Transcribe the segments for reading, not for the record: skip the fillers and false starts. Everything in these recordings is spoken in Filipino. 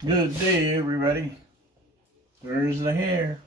Good day, everybody. Thursday here.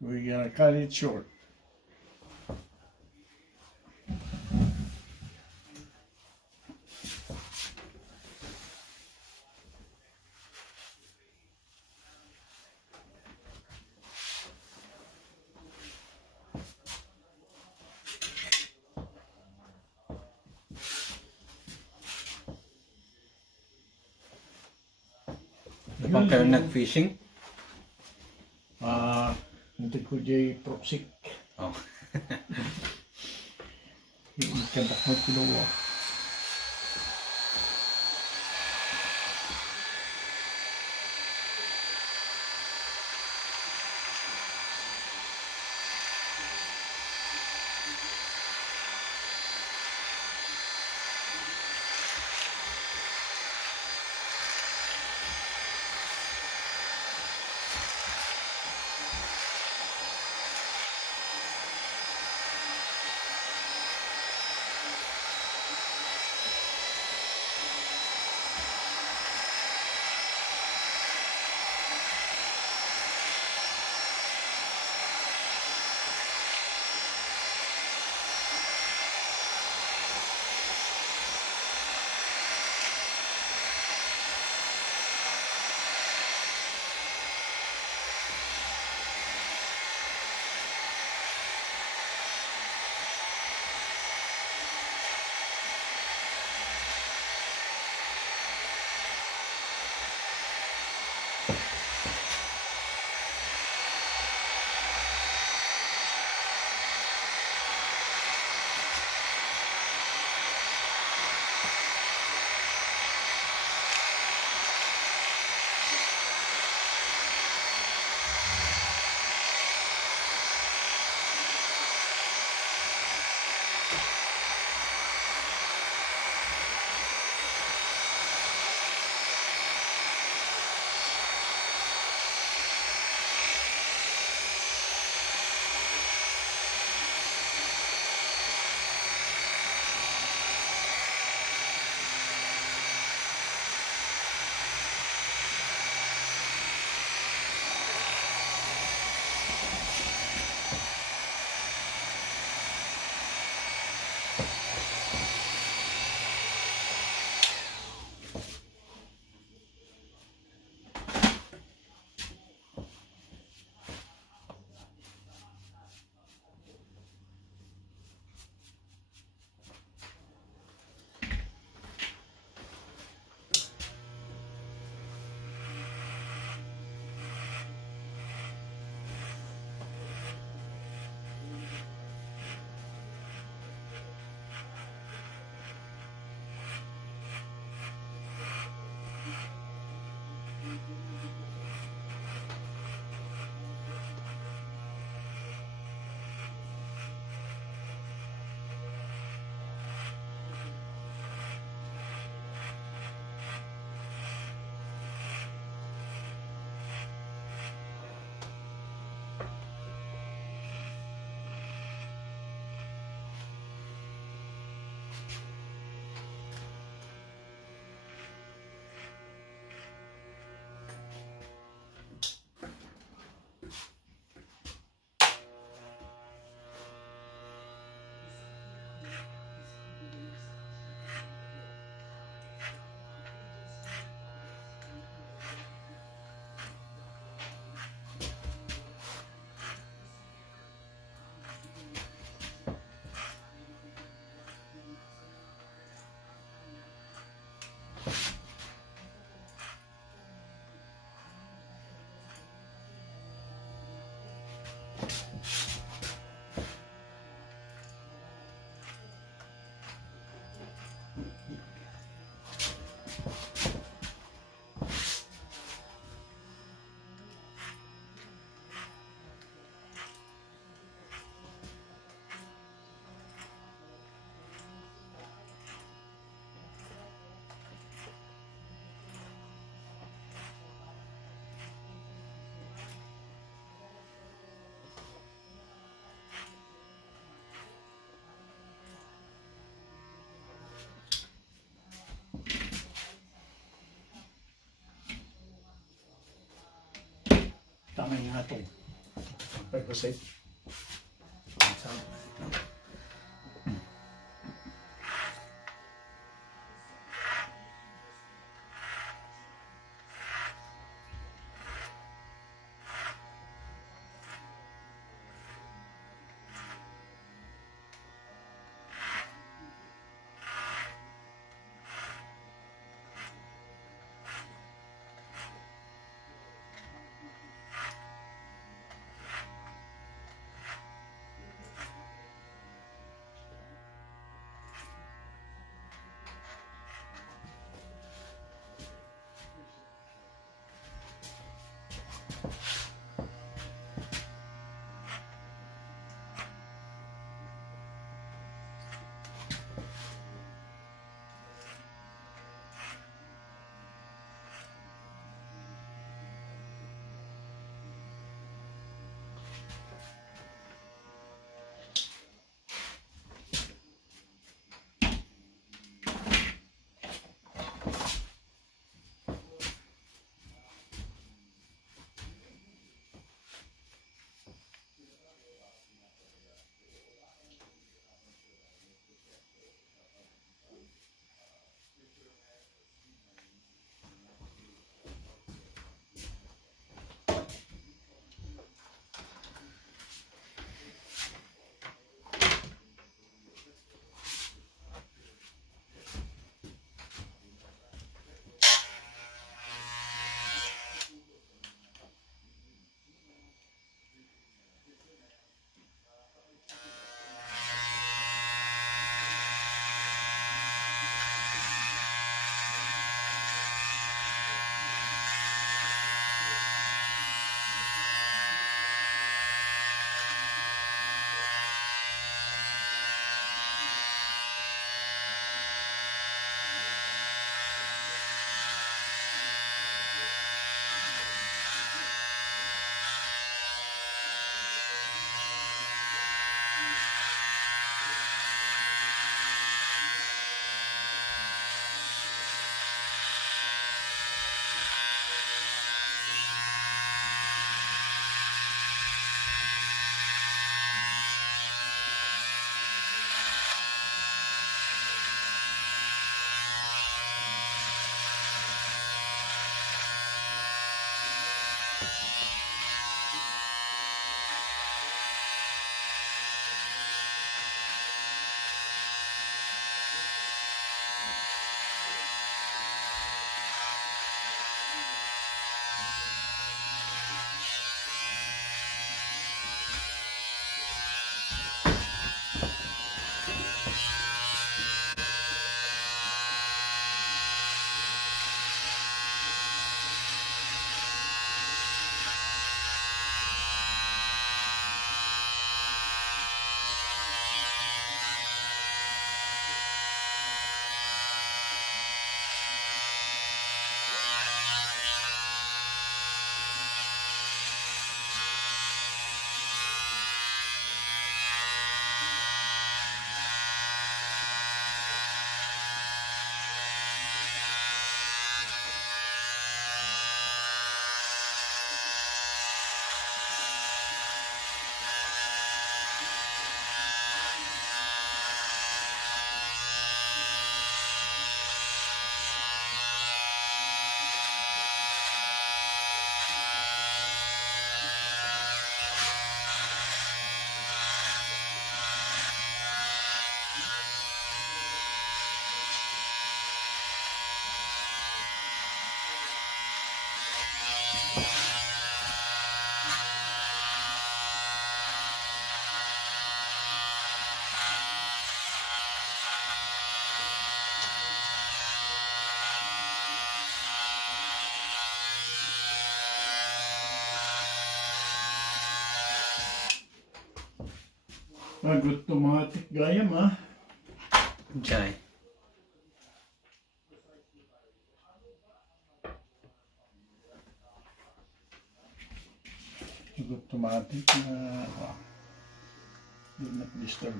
We're gonna cut it short. Ito pa kayo nag-fishing? Hindi ko jay proxy. Oh. Ikandak mo kinuha. tama yung atong. Pagpasay. Nag-automatic gayam ah. Jai. Nag-automatic na do not disturb.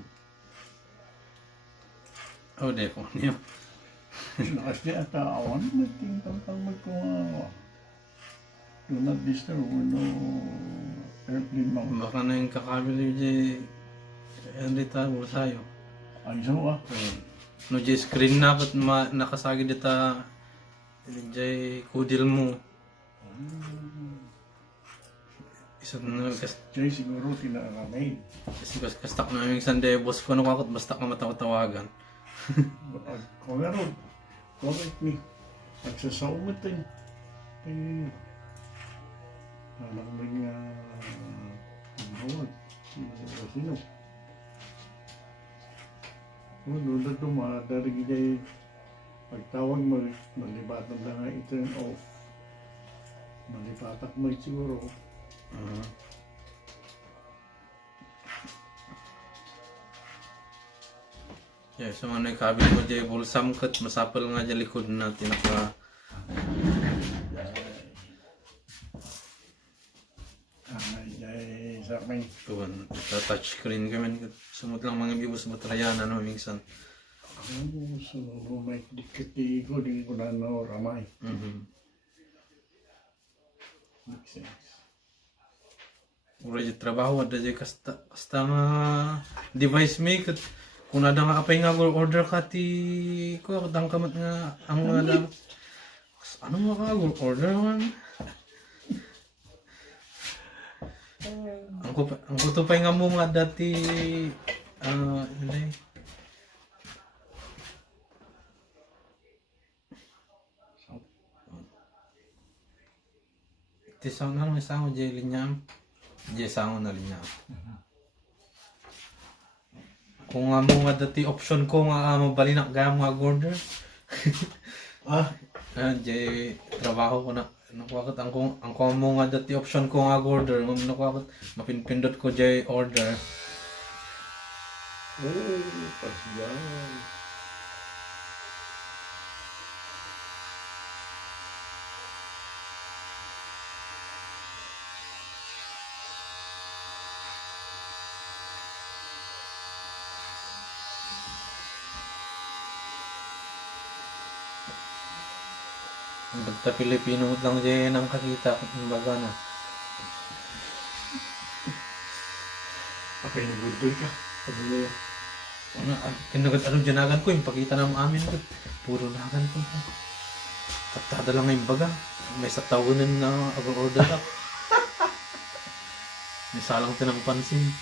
Oh, det får ni. Nakasya at awan, magtingtang magkuha. Do not disturb when no airplane mount. Baka na yung kakabili jay hindi tayo sayo. Ay, so No jay screen na kat nakasagi dita jay kudil mo. Isa na Jay siguro tinakamain. kasi kastak na yung sande boss ko no kakot basta ka matawag-tawagan. Kung meron, comment me. Nagsasawmat din. Alam mo nga, bawat, sino. Doon na dumadarig niya pagtawag mo, malibatan lang nga i-turn off. Malipatak mo siguro. Yeah, so mga nagkabil mo jay bulsam kat masapal nga dyan likod na tinaka Ay, sa akin. tuwan. Touch screen kami. Sumot lang mga bibos batrayan ano minsan. Ano, so may dikiti ko, di ko na ramay. Makes sense. Ura dyan trabaho, ada dyan kasta nga device make kat kung ada nga apay nga order ka ti ko katang kamat nga ang mga dapat ano nga ka order man ang kutupay nga mo nga dati hindi ti sang nga isang jay linyam jay sang na linyam kung nga mo nga dati option ko nga mabalinak gaya mga order jay trabaho ko na nakuha ang kuha mo nga dati option ko nga order nakuha mapinpindot ko jay order Pasyan. Basta Pilipino lang dyan ang kakita baga na Apa yung naguldoy ka? Sabi niya. kinagad ano dyan ko yung pakita ng amin ko puro nagan ko tatada lang yung baga may sa tawanan na order up may salang tinangpansin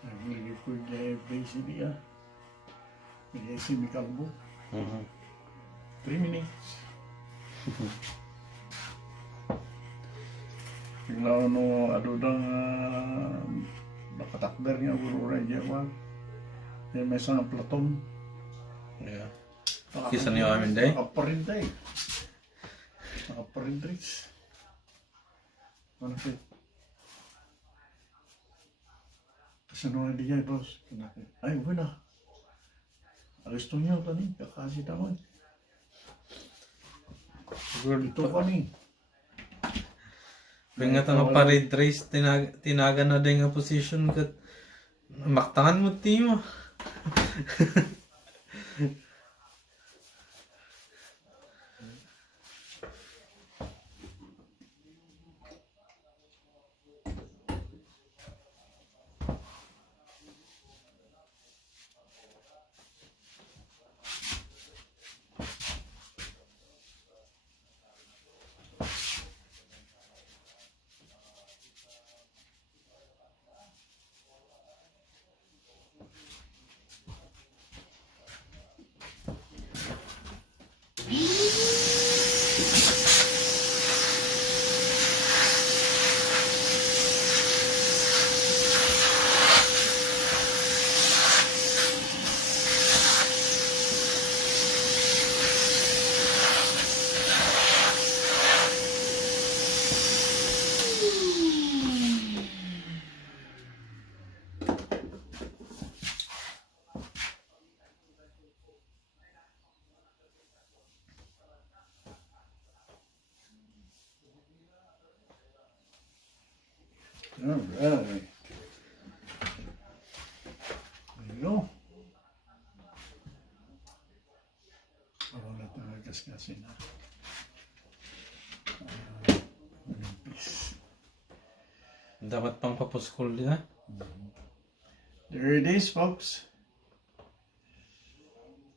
Naglagay ko yung basically Bigay si Mikalbo. 3 minutes. Bigla ano, adudang nakatakder niya urura Jewal. Yan may isang platon. yeah. Kisa niyo amin day Nakaparinday. Nakaparindays. Ano siya? Kasi nung hindi niya, boss. Ay, uwi na. Alis to niyo, tani. Kakasi taman. Ito ka ni. Pingat ang parade race tinaga na din nga position kat maktangan mo timo. All right. There you go. Wala tayo kaskasin na. Manipis. Dapat pang papuskol din ha. There it is, folks.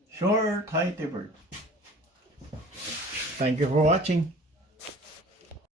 Short high tapered. Thank you for watching.